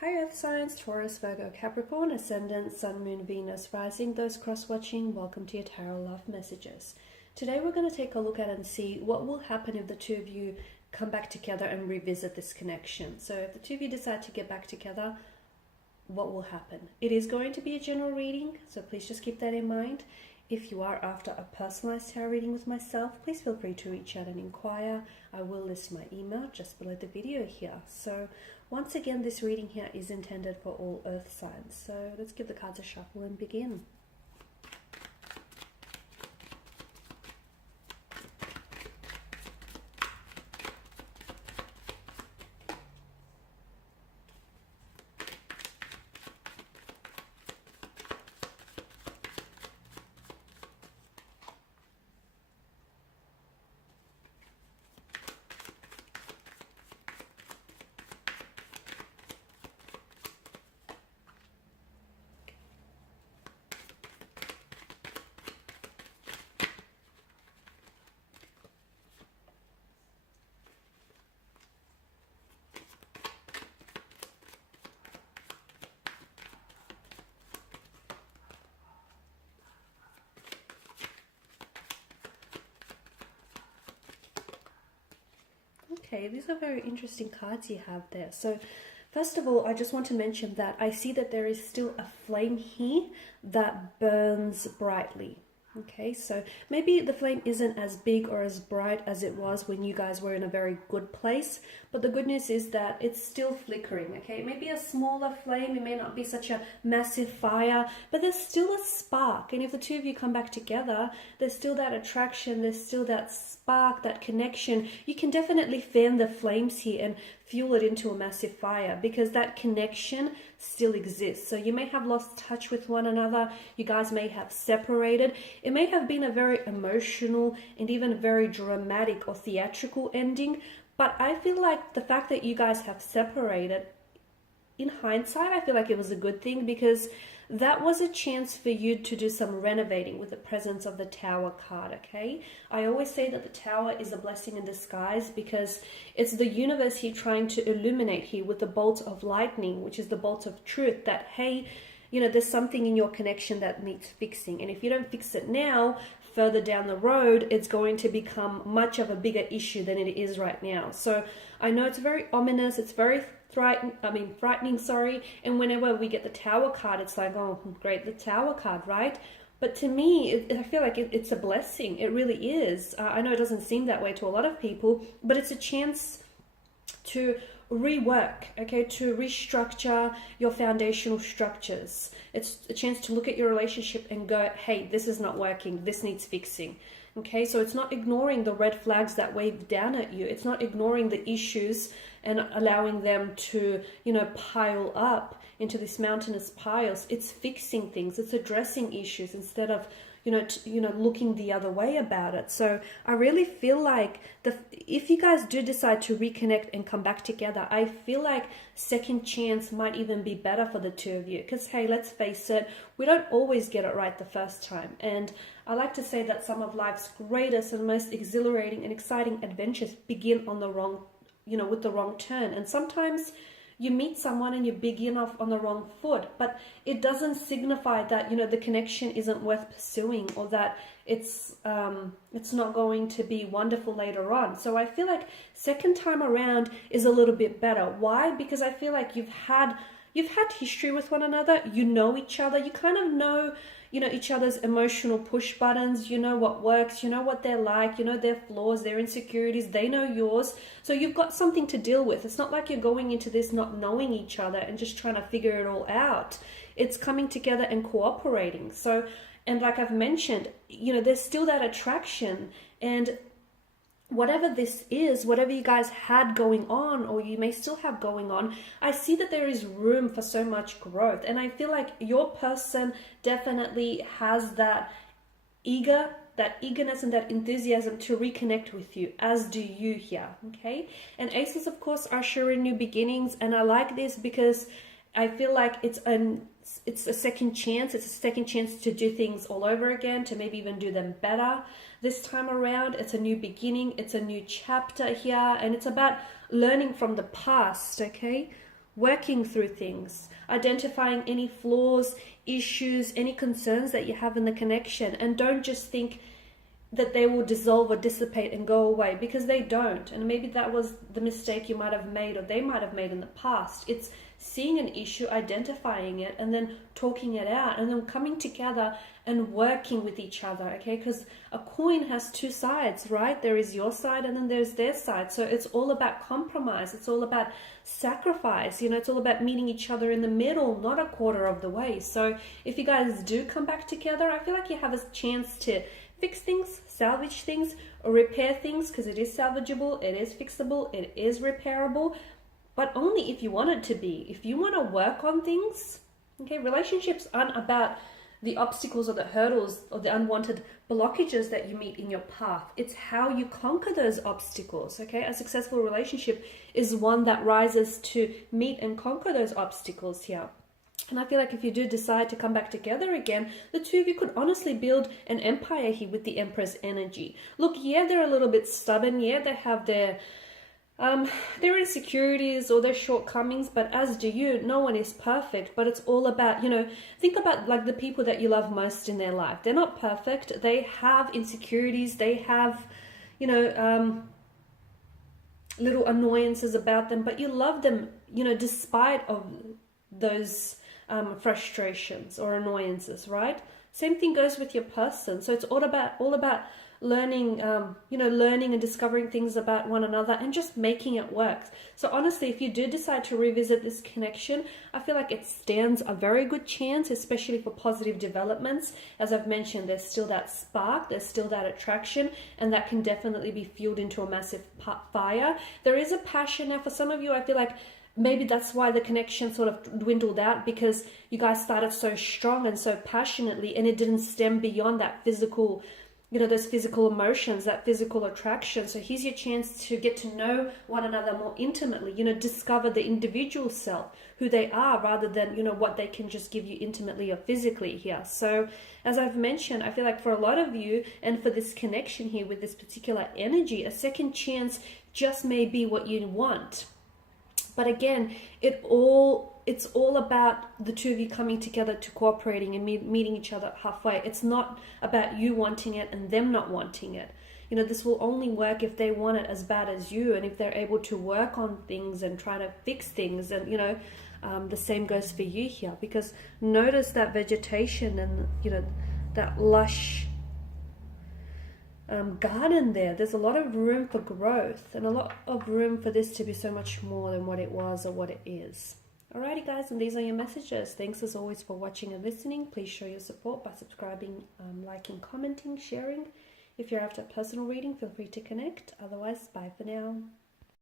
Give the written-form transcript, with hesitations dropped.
Hi Earth signs, Taurus, Virgo, Capricorn, Ascendant, Sun, Moon, Venus, Rising. Those cross-watching, welcome to your Tarot Love Messages. Today we're going to take a look at and see what will happen if the two of you come back together and revisit this connection. So if the two of you decide to get back together, what will happen? It is going to be a general reading, so please just keep that in mind. If you are after a personalized tarot reading with myself, please feel free to reach out and inquire. I will list my email just below the video here. So once again, this reading here is intended for all earth signs. So let's give the cards a shuffle and begin. Okay, these are very interesting cards you have there. So first of all, I just want to mention that I see that there is still a flame here that burns brightly. Okay, so maybe the flame isn't as big or as bright as it was when you guys were in a very good place, but the good news is that it's still flickering. Okay, it may be a smaller flame, it may not be such a massive fire, but there's still a spark. And if the two of you come back together, there's still that attraction, there's still that spark, that connection. You can definitely fan the flames here and fuel it into a massive fire, because that connection still exists. So you may have lost touch with one another, you guys may have separated, it may have been a very emotional and even very dramatic or theatrical ending, but I feel like the fact that you guys have separated, in hindsight, I feel like it was a good thing, because that was a chance for you to do some renovating with the presence of the Tower card, okay? I always say that the Tower is a blessing in disguise, because it's the universe here trying to illuminate here with the bolt of lightning, which is the bolt of truth, that, hey, you know, there's something in your connection that needs fixing. And if you don't fix it now, further down the road, it's going to become much of a bigger issue than it is right now. So I know it's very ominous, it's very frightening, sorry. And whenever we get the Tower card, it's like, oh, great, the Tower card, right? But to me, I feel like it's a blessing. It really is. I know it doesn't seem that way to a lot of people, but it's a chance to rework, okay, to restructure your foundational structures. It's a chance to look at your relationship and go, hey, this is not working, this needs fixing. Okay, so it's not ignoring the red flags that wave down at you. It's not ignoring the issues and allowing them to, you know, pile up into these mountainous piles. It's fixing things. It's addressing issues instead of, looking the other way about it. So I really feel like if you guys do decide to reconnect and come back together, I feel like second chance might even be better for the two of you. Because, hey, let's face it, we don't always get it right the first time. And I like to say that some of life's greatest and most exhilarating and exciting adventures begin on the wrong, with the wrong turn. And sometimes you meet someone and you begin off on the wrong foot, but it doesn't signify that, the connection isn't worth pursuing, or that it's not going to be wonderful later on. So I feel like second time around is a little bit better. Why? Because I feel like you've had history with one another, you know each other, you kind of know, each other's emotional push buttons, you know what works, you know what they're like, you know their flaws, their insecurities, they know yours. So you've got something to deal with. It's not like you're going into this not knowing each other and just trying to figure it all out. It's coming together and cooperating. So, and like I've mentioned, there's still that attraction, and whatever this is, whatever you guys had going on, or you may still have going on, I see that there is room for so much growth. And I feel like your person definitely has that eagerness and that enthusiasm to reconnect with you, as do you here, okay? And aces, of course, are showing new beginnings. And I like this because I feel like it's a second chance. It's a second chance to do things all over again, to maybe even do them better. This time around, it's a new beginning. It's a new chapter here, and it's about learning from the past, okay? working through things, identifying any flaws, issues, any concerns that you have in the connection. And don't just think that they will dissolve or dissipate and go away, because they don't. And maybe that was the mistake you might have made, or they might have made in the past. It's seeing an issue, identifying it, and then talking it out, and then coming together and working with each other, okay? Because a coin has two sides, right? There is your side and then there's their side. So it's all about compromise. It's all about sacrifice. It's all about meeting each other in the middle, not a quarter of the way. So if you guys do come back together, I feel like you have a chance to fix things, salvage things, or repair things, because it is salvageable, it is fixable, it is repairable, but only if you want it to be. If you want to work on things, okay, relationships aren't about the obstacles or the hurdles or the unwanted blockages that you meet in your path. It's how you conquer those obstacles, okay? A successful relationship is one that rises to meet and conquer those obstacles here. And I feel like if you do decide to come back together again, the two of you could honestly build an empire here with the Empress energy. Look, yeah, they're a little bit stubborn. Yeah, they have their insecurities or their shortcomings, but as do you. No one is perfect, but it's all about, think about like the people that you love most in their life. They're not perfect. They have insecurities. They have, little annoyances about them, but you love them, despite of those frustrations or annoyances, right? Same thing goes with your person. So it's all about learning, learning and discovering things about one another and just making it work. So honestly, if you do decide to revisit this connection, I feel like it stands a very good chance, especially for positive developments. As I've mentioned, there's still that spark, there's still that attraction, and that can definitely be fueled into a massive fire. There is a passion. Now, for some of you, I feel like maybe that's why the connection sort of dwindled out, because you guys started so strong and so passionately, and it didn't stem beyond that physical, those physical emotions, that physical attraction. So here's your chance to get to know one another more intimately, discover the individual self, who they are, rather than, what they can just give you intimately or physically here. So as I've mentioned, I feel like for a lot of you, and for this connection here with this particular energy, a second chance just may be what you want. But again, it's all about the two of you coming together to cooperating and meeting each other halfway. It's not about you wanting it and them not wanting it. This will only work if they want it as bad as you, and if they're able to work on things and try to fix things. And the same goes for you here, because notice that vegetation and that lush garden there. There's a lot of room for growth and a lot of room for this to be so much more than what it was or what it is. Alrighty guys, and these are your messages. Thanks as always for watching and listening. Please show your support by subscribing, liking, commenting, sharing. If you're after a personal reading, feel free to connect. Otherwise, bye for now.